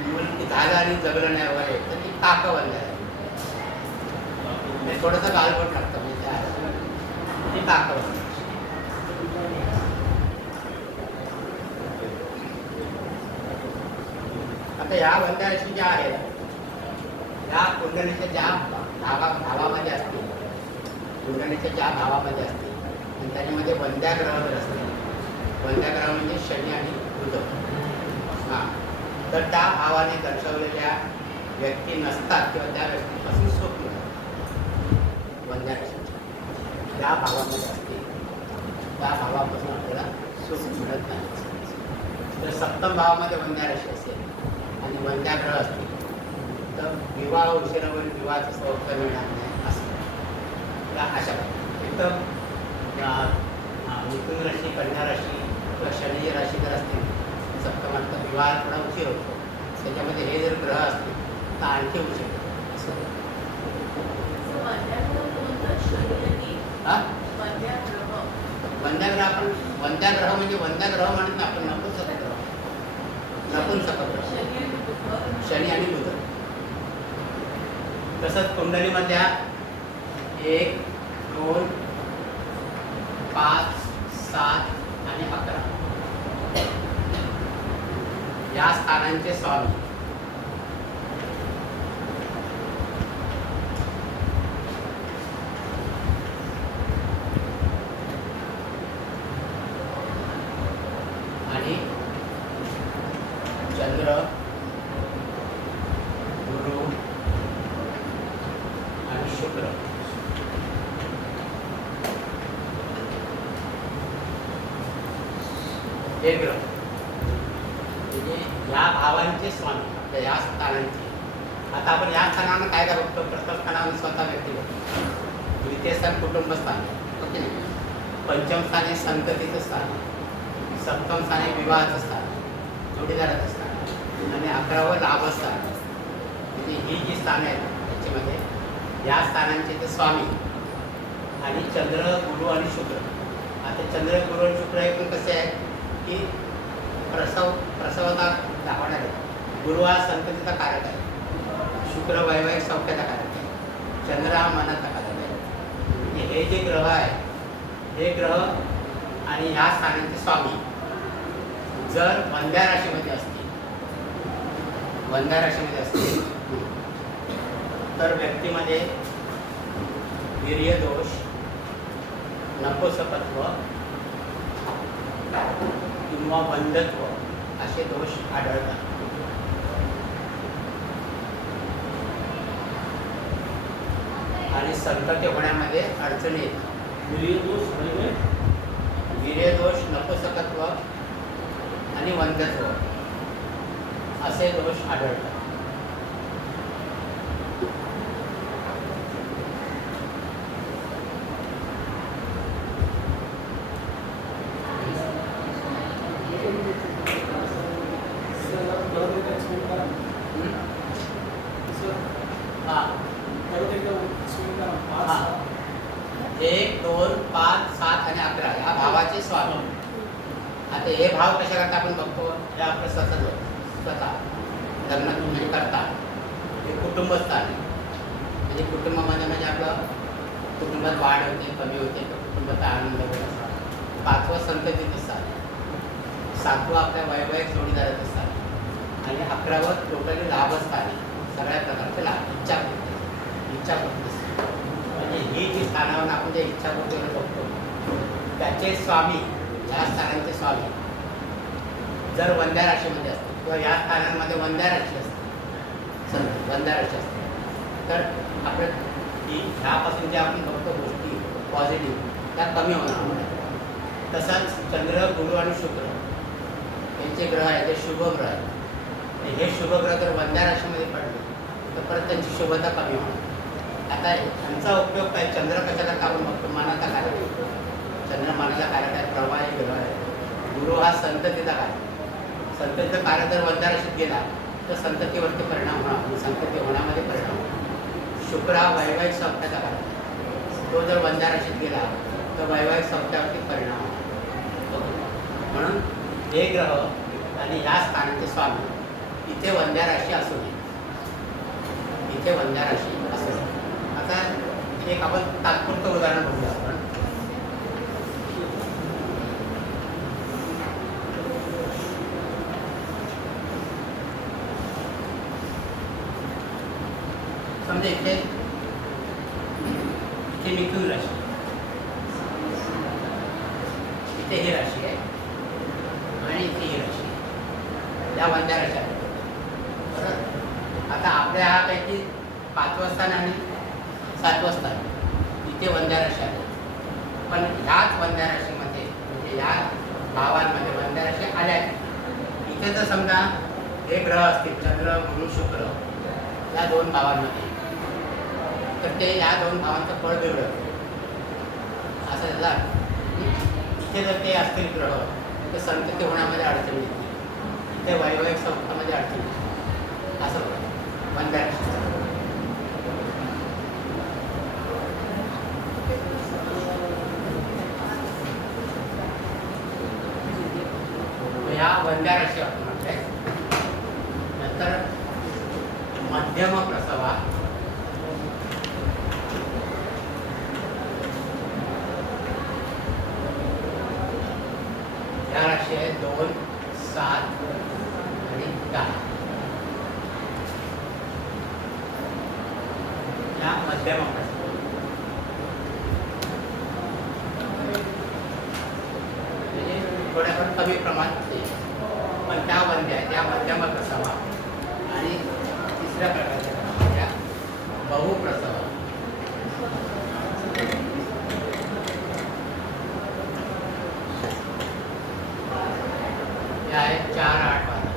मुलगी झालं आणि जगलं नाही वगैरे तर ती काकवंध्या आहे थोडंसं गालबोट लागतं म्हणजे त्या ती काकवंध्या आता या वंध्या राशी ज्या आहेत या कुंडलीच्या ज्या भावामध्ये असतील कुंडलीच्या ज्या भावामध्ये असतील आणि त्याच्यामध्ये वंध्या ग्रह जर असतील वंध्या ग्रह म्हणजे शनी आणि बुध हां तर त्या भावाने दर्शवलेल्या व्यक्ती नसतात किंवा त्या व्यक्तीपासून सुख मिळतात वंध्या राशीच्या ज्या भावामध्ये असतील त्या भावापासून आपल्याला सुख मिळत नाही जर सप्तम भावामध्ये वंध्या राशी असेल आणि वंध्या ग्रह असतील तर विवाह उशिरावरील विवाहाचं सौख्य मिळणार नाही असं अशा एकदम मिथुन राशी कन्या राशी किंवा शनी राशी जर असतील सप्तमात तर विवाह थोडा उशीर होतो त्याच्यामध्ये हे जर ग्रह असतील तर आणखी उशीर होतो हां वंध्याग्रह आपण वंध्याग्रह म्हणजे वंध्याग्रह म्हणत ना आपण नपुंसक ग्रह नपुंसक ग्रह शनी आणि बुध तसंच कुंडलीमधल्या 1, 2, 5, 7 आणि 11 या स्थानांचे स्वामी आणि चंद्र गुरु आणि शुक्र हे ग्रह म्हणजे या भावांचे स्वामी आपल्या या स्थानांचे आता आपण या स्थानावर काय काय बघतो प्रथम स्थानावर स्वतः व्यक्ती बघतो द्वितीय स्थान कुटुंब स्थान ओके नाही पंचम स्थान हे संततीचं स्थान सप्तम स्थान हे विवाहाचं स्थान जोडीदाराचं स्थान आणि 11वं लाभस्थान म्हणजे ही जी स्थानं आहेत त्याच्यामध्ये या स्थानांचे ते स्वामी आणि चंद्र गुरु आणि शुक्र आता चंद्र गुरु आणि शुक्र हे पण कसे आहे की प्रसवता दाखवणार आहे गुरु हा संततीचा कारक आहे शुक्र वैवाहिक सौख्याचा कारक आहे चंद्र हा मनाचा कारक आहे म्हणजे हे जे ग्रह आहे हे ग्रह आणि ह्या स्थानांचे स्वामी जर वंद्या राशीमध्ये असतील, वंद्या राशीमध्ये असतील तर व्यक्तीमध्ये वीर्यदोष, नपुंसकत्व किंवा बंधत्व असे दोष आढळतात. आणि संतती होण्यामध्ये अडचणी येतात. वीर्यदोष म्हणजे वीर्यदोष, नपुंसकत्व आणि वंध्यत्व असे दोष आढळतात. हा. 1, 2, 5, 7 आणि 11 ह्या भावाचे स्वामी. आता हे भाव कशा करता आपण बघतो, हे आपलं स्वतः लग्न तुम्ही करता हे कुटुंबस्थान आहे. म्हणजे कुटुंबामध्ये म्हणजे आपलं कुटुंबात वाढ होते, कमी होते, कुटुंबाचा आनंद होत असतात. 5वं संततीत असतात, 7वं आपल्या वैवाहिक जोडीदारात असतात आणि 11वं टोटली लाभस्थान आहे. सगळ्या प्रकारचे लाभ, इच्छापूर्ती असते. म्हणजे ही जी स्थानावर आपण जे इच्छापूर्तीवर बघतो त्याचे स्वामी, या स्थानांचे स्वामी जर वंद्या राशीमध्ये असते किंवा या स्थानांमध्ये वंद्या राशी असते, वंद्या राशी असते, तर आपण ह्यापासून जे आपण बघतो गोष्टी पॉझिटिव्ह त्या कमी होणार. तसंच चंद्र, गुरु आणि शुक्र हे जे ग्रह आहेत ते शुभ ग्रह आहेत. हे शुभ ग्रह जर वंद्या राशीमध्ये पडले तर परत त्यांची शुभता कमी होणार. आता यांचा उपयोग काय, चंद्र कशाला आपण बघतो, मनाचा कारक आहे. चंद्र मनाचा कारक आहे, प्रवाही ग्रह आहे. गुरु हा संततीचा कारक. संततीचा कारक जर वंद्या राशीत गेला तर संततीवरती परिणाम होणार, संतती होण्यामध्ये परिणाम होणार. शुक्र हा वैवाहिक सौख्याचा कारक आहे. तो जर वंद्या राशीत गेला तर वैवाहिक सौख्यावरती परिणाम होणार. म्हणून हे ग्रह आणि ह्या स्थानाचे स्वामी इथे वंद्या राशी असू नये, इथे वंद्या राशी असू नये. आता एक आपण तात्पुरतं उदाहरण बघूया. आपण समजा इथे मिथुन राशी, इथे ही राशी आहे आणि इथे ही राशी आहे. या वंद्या राशी आहेत. बरोबर. आता आपल्या हा पैकी 5वं स्थान आणि 7वं स्थान इथे वंद्या राशी आहे. पण ह्याच वंद्या राशीमध्ये म्हणजे ह्या भावांमध्ये वंद्या राशी आल्या आहेत. इथे जर समजा हे ग्रह असतील चंद्र, गुरु, शुक्र या 2 भावांमध्ये, तर ते या 2 भावांचं फळ वेगळं असं झालं. इथे जर ते असतील ग्रह तर संतती होण्यामध्ये अडचण येते, इथे वैवाहिक सौख्यामध्ये अडचण येते. असं बघा वंद्या राशी. ह्या वंद्या राशी आपण म्हणतोय. नंतर मध्यम प्रसवा, या राशी आहे 2, 7 आणि 10. या मध्यम प्रसवा. म्हणजे थोड्याफार कमी प्रमाणात येईल. पण त्या वंद्या त्या मध्यम प्रसवा आणि तिसऱ्या प्रकारच्या त्या बहुप्रसवा. या आहेत 4, 8, 12.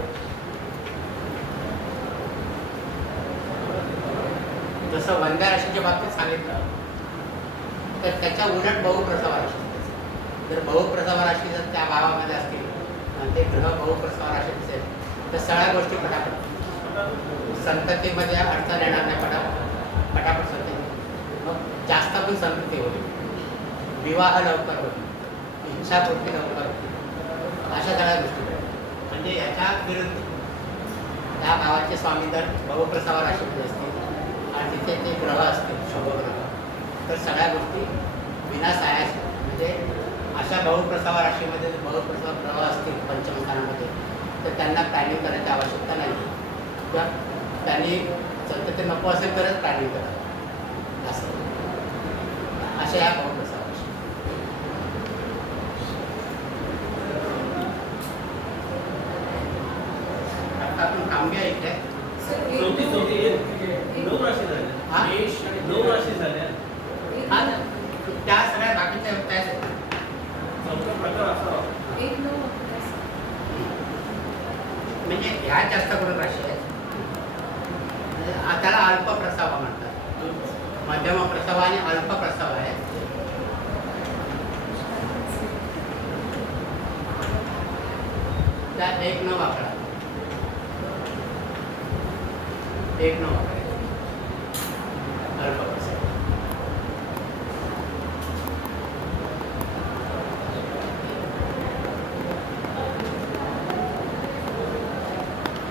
जसं वंद्या राशीच्या बाबतीत सांगितलं तर त्याच्या उलट बहुप्रसवा राशी. जर बहुप्रसवा राशी जर त्या भावामध्ये असतील आणि ते ग्रह बहुप्रसवा राशीत असेल तर सगळ्या गोष्टी पटापट, संततीमध्ये अडचण येणार नाही. पटापट संतती, मग जास्त पण संतती होईल, विवाह लवकर होईल, इच्छापूर्ती लवकर होईल, अशा सगळ्या गोष्टी. म्हणजे याच्या विरुद्ध त्या भावाचे स्वामी जर बहुप्रसवा राशीमध्ये असतील आणि तिथे ते ग्रह असतील शुभ ग्रह तर सगळ्या गोष्टी ज्यांना सायास म्हणजे अशा बहुप्रसव राशीमध्ये बहुप्रसव प्रवाह असतील पंचमस्थानामध्ये तर त्यांना प्लॅनिंग करण्याची आवश्यकता नाही किंवा त्यांनी संतती नको असेल तरच प्लॅनिंग करावं असं अशा ह्या बहुप्रसव राशी. आता आपण थांबूया इथे. चौथी एक 9 राशी हा? झाल्या 9 राशी झाल्या. हा ना. त्या सगळ्या बाकीच्या त्याच आहेत. चौथा प्रकार असावा. म्हणजे ह्या जास्त करून राशी आहेत म्हणजे त्याला अल्प प्रस्ताव म्हणतात. मध्यम प्रस्ताव आणि अल्प प्रस्ताव आहे. त्या 1-9 आकडा 1-9 आकडा अल्प प्रस्ताव.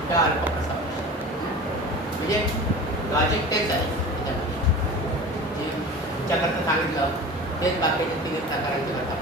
त्या अल्प प्रस्ताव म्हणजे लॉजिक तेच आहे त्याच्यामध्ये जे तुमच्याकरता सांगितलं तेच बाकीच्या 3 प्रकारांच्या करता